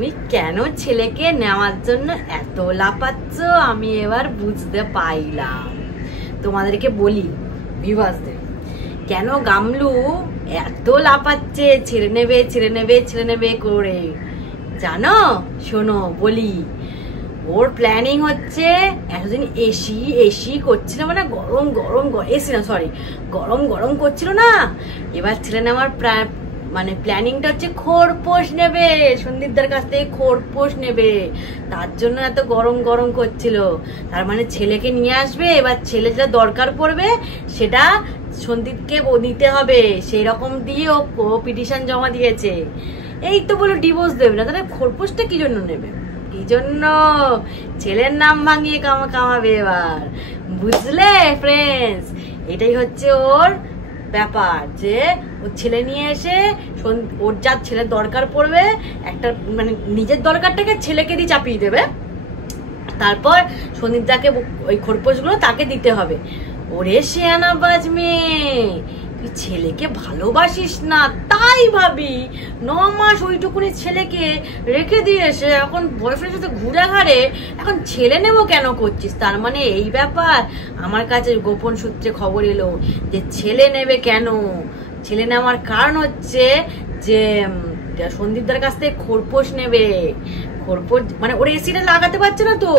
তুমি কেন ছেলেকে নেওয়ার জন্য এত লাফাচ্ছ আমি এবার বুঝতে পাইলাম। তোমাদেরকে বলি ভিউয়ার্সদের, কেন গামলু এত লাফাচ্ছে ছেড়ে নেবে ছেড়ে নেবে ছেড়ে নেবে করে, জানো? শোনো বলি, ওর প্ল্যানিং হচ্ছে এতদিন এসি এসি করছিল, মানে গরম গরম এসি না সরি গরম গরম করছিল না, এবার ছেলে নেওয়ার মানে প্ল্যানিংটা হচ্ছে খোরপোশ নেবে, সন্দীপদার কাছ থেকে খোরপোশ নেবে, তার জন্য এত গরম গরম করছিল। তার মানে ছেলেকে নিয়ে আসবে, এবার ছেলে যেটা দরকার পড়বে সেটা সন্দীপকে নিতে হবে, সেই রকম দিয়ে ও পিটিশন জমা দিয়েছে। এই তো বলো ডিভোর্স দেবে না, তাহলে খোরপোশটা কি জন্য নেবে? কি জন্য? ছেলের নাম ভাঙিয়ে কামাবে এবার, বুঝলে ফ্রেন্ডস? এটাই হচ্ছে ওর ব্যাপার, যে ওর ছেলে নিয়ে এসে ওর যা ছেলের দরকার পড়বে একটা, মানে নিজের দরকারটাকে ছেলেকে দিয়ে চাপিয়ে দেবে, তারপর সন্দীপদাকে ওই খোরপোশগুলো তাকে দিতে হবে। ওরে শেয়ানাবাজ মেয়ে, তুই ছেলেকে ভালোবাসিস না তাই ভাবি 9 মাস ওইটুকুনি ছেলেকে রেখে দিয়ে এসে এখন বয়ফ্রেন্ডের সাথে ঘুরে ঘাড়ে এখন ছেলে নেবো কেন করছিস? তার মানে এই ব্যাপার। আমার কাছে গোপন সূত্রে খবর এলো যে ছেলে নেবে কেন, ছেলে নেওয়ার কারণ হচ্ছে যে সন্দীপদার কাছ থেকে খোরপোশ নেবে। খোরপোশ মানে ওর এসিটা লাগাতে পারছে না তো,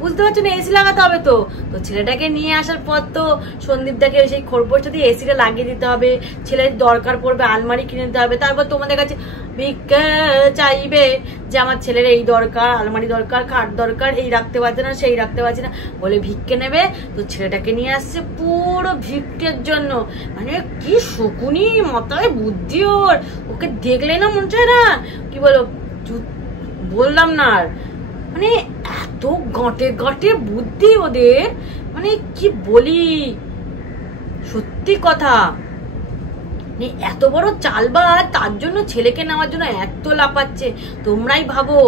বুঝতে পারছো না? এসি লাগাতে হবে তো, তো ছেলেটাকে নিয়ে আসার পর তো সন্দীপদাকে সেই খোরপোশটা দিয়ে এসিটা লাগিয়ে দিতে হবে, ছেলের দরকার পড়বে আলমারি কিনে দিতে হবে, তারপর তোমাদের কাছে ভিক্ষা চাইবে যে আমার ছেলের এই দরকার, আলমারি দরকার, খাট দরকার, এই রাখতে পারছে না সেই রাখতে পারছে না বলে ভিক্ষে নেবে। তো ছেলেটাকে নিয়ে আসছে পুরো ভিক্ষের জন্য। মানে কি শকুনি, মাথায় বুদ্ধি ওর, ওকে দেখলে না মন চায় না, কি বলো বললাম না আর, মানে এত গটে গটে বুদ্ধি ওদের, মানে কি বলি, সত্যি কথা। এত বড় চালবাজ, তার জন্য ছেলেকে নেওয়ার জন্য এত লাফাচ্ছে। তোমরাই ভাবো,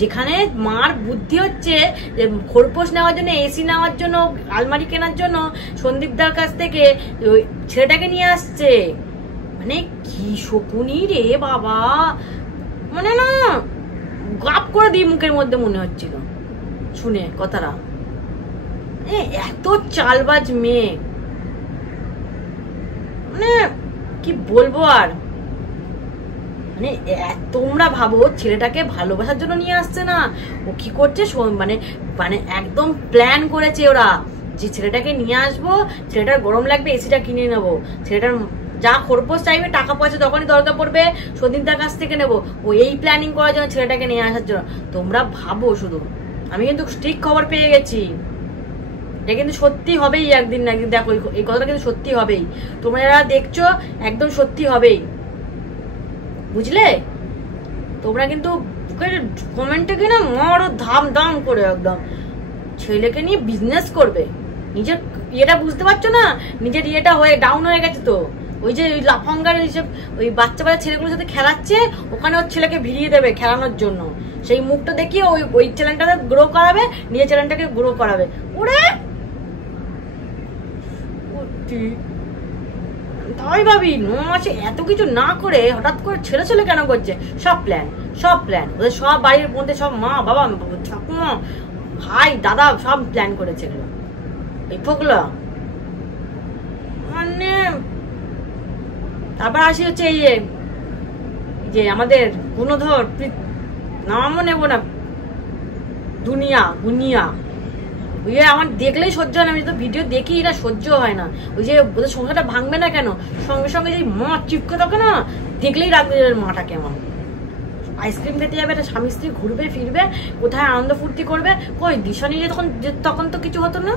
যেখানে মার বুদ্ধি হচ্ছে যে খোরপোশ নেওয়ার জন্য, এসি নেওয়ার জন্য, আলমারি কেনার জন্য সন্দীপদার কাছ থেকে ছেলেটাকে নিয়ে আসছে, মানে কি শকুনি রে বাবা, মানে না গাপ করে দিই মুখের মধ্যে মনে হচ্ছিল শুনে কথাটা। এত চালবাজ মেয়ে, মানে কি বলবো আর, মানে তোমরা ভাবো ছেলেটাকে ভালোবাসার জন্য নিয়ে আসছে না, ও কি করছে মানে মানে একদম প্ল্যান করেছে ওরা যে ছেলেটাকে নিয়ে আসবো, ছেলেটার গরম লাগবে এসিটা কিনে নেবো, ছেলেটার যা খোরপোশ চাইবে টাকা পয়সা যখনই দরকার পড়বে সন্দীপদার কাছ থেকে নেবো, ও এই প্ল্যানিং করার জন্য ছেলেটাকে নিয়ে আসার জন্য। তোমরা ভাবো শুধু, আমি কিন্তু ঠিক খবর পেয়ে গেছি, এটা কিন্তু সত্যি হবেই একদিন না একদিন, দেখো এই কথাটা কিন্তু সত্যি হবেই, তোমরা যারা দেখছো একদম সত্যি হবেই, বুঝলে? তোমরা কিন্তু কমেন্টে কিনা মারো ধাম দাম করে, একদম ছেলেকে নিয়ে বিজনেস করবে, নিজের ইয়েটা বুঝতে পারছো না, নিজের ইয়েটা হয়ে ডাউন হয়ে গেছে। তো ওই যে ওই লাফাঙ্গার এইসব ওই বাচ্চা বাচ্চা ছেলেগুলোর সাথে খেলাচ্ছে, ওখানে ওর ছেলেকে ভিড়িয়ে দেবে খেলানোর জন্য, সেই মুখটা দেখিয়ে ওই ওই চ্যানেলটাকে গ্রো করাবে, নিজের চ্যানেলটাকে গ্রো করাবে। ওরে তাই ভাবি 9 মাসে এত কিছু না করে হঠাৎ করে ছেলে ছেলে কেন করছে? সব প্ল্যান, সব প্ল্যান, ওদের সব বাড়ির মধ্যে সব মা বাবা ঠাকুমা ভাই দাদা সব প্ল্যান করেছে এই ফোকলা। মানে তারপর আসি হচ্ছে এই যে আমাদের গুণধর, নামও নেবো না, দুনিয়া গুনিয়া, ওই আমার দেখলেই সহ্য হয় না, আমি তো ভিডিও দেখি এটা সহ্য হয় না। ওই যে ওদের সংসারটা ভাঙবে না কেন, সঙ্গে সঙ্গে যে মা চিপকে থাকে না, দেখলেই রাখবে মাটাকে। আমার আইসক্রিম খেতে যাবে, একটা স্বামী স্ত্রী ঘুরবে ফিরবে, কোথায় আনন্দ ফুর্তি করবে, কই দিশা নিয়ে তখন তো কিছু হতো না,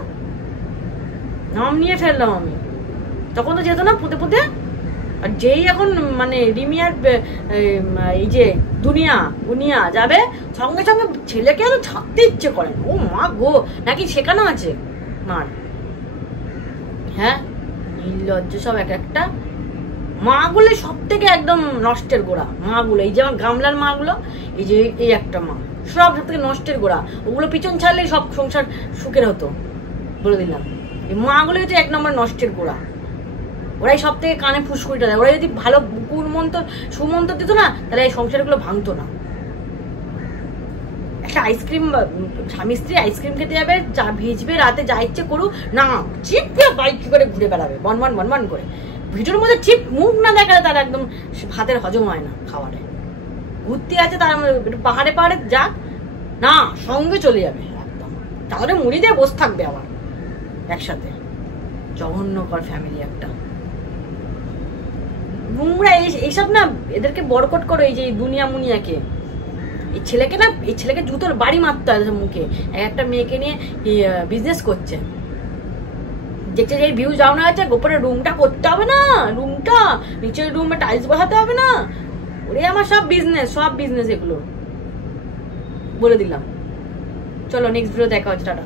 নাম নিয়ে ফেললাম আমি, তখন তো যেত না পুঁতে পুঁতে। আর যেই এখন মানে রিমিয়ার এই যে দুনিয়া যাবে, সঙ্গে সঙ্গে ছেলেকে আরো ছাড়তে ইচ্ছে করে। ও মা গো, নাকি শেখানো আছে মার? হ্যাঁ, নির্লজ্জ সব এক একটা মাগুলো, সব থেকে একদম নষ্টের গোড়া মাগুলো। এই যে আমার গামলার মাগুলো, এই যে এই একটা মা, সব থেকে নষ্টের গোড়া। ওগুলো পিছন ছাড়লেই সব সংসার সুখের হতো, বলে দিলাম। এই মাগুলো হচ্ছে 1 নম্বর নষ্টের গোড়া। ওরাই সব থেকে কানে ফুসকুড়িটা দেয়। ওরা যদি ভালো সুমন্ত দিত না, তাহলে এই সংসারগুলো ভাঙতো না। একটা আইসক্রিম, স্বামী স্ত্রী আইসক্রিম খেতে যাবে, যা ভিজবে রাতে যা ইচ্ছে করুক না, চিপে বাইক করে ঘুরে বেড়াবে বন করে। ভিডিওর মধ্যে ঠিক মুখ না দেখালে তার একদম ভাতের হজম হয় না খাবারে। ঘুরতে আছে তার পাহাড়ে পাহাড়ে যাক না, সঙ্গে চলে যাবে একদম, তাহলে মুড়ি দিয়ে বসে থাকবে আবার একসাথে। জঘন্যকর ফ্যামিলি একটা। নোংরা এইসব না, এদেরকে বরকট করো, এই যে দুনিয়া মুনিয়াকে। এই ছেলেকে না, এই ছেলেকে জুতোর বাড়ি মারতে হয় মুখে। একটা মেয়েকে নিয়ে বিজনেস করছে, দেখছে যে ভিউজ ডাউন আছে, গোপনে রুমটা করতে হবে না, রুমটা নিচের রুমে টাইলস বসাতে হবে না। ওরে আমার সব বিজনেস এগুলো বলে দিলাম। চলো নেক্সট ভিডিও দেখা হচ্ছে, টাটা।